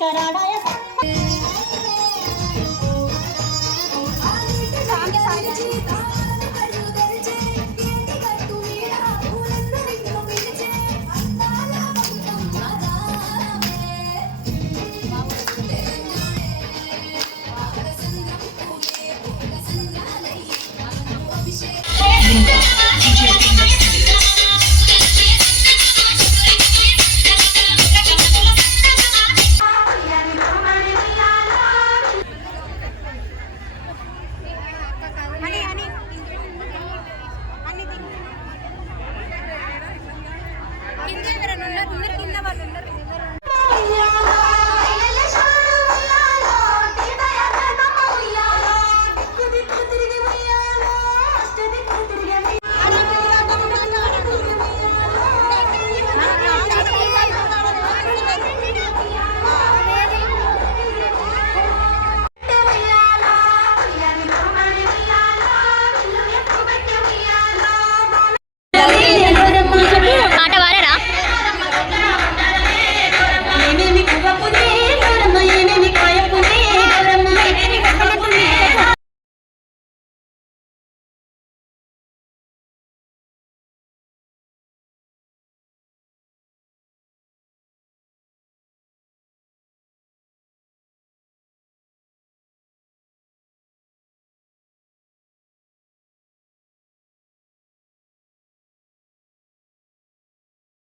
ಕರಾಡಾಯ కింద ఎవరైనా ఉన్నారు? ఉన్నారు కింద వాళ్ళు ఉన్నారు.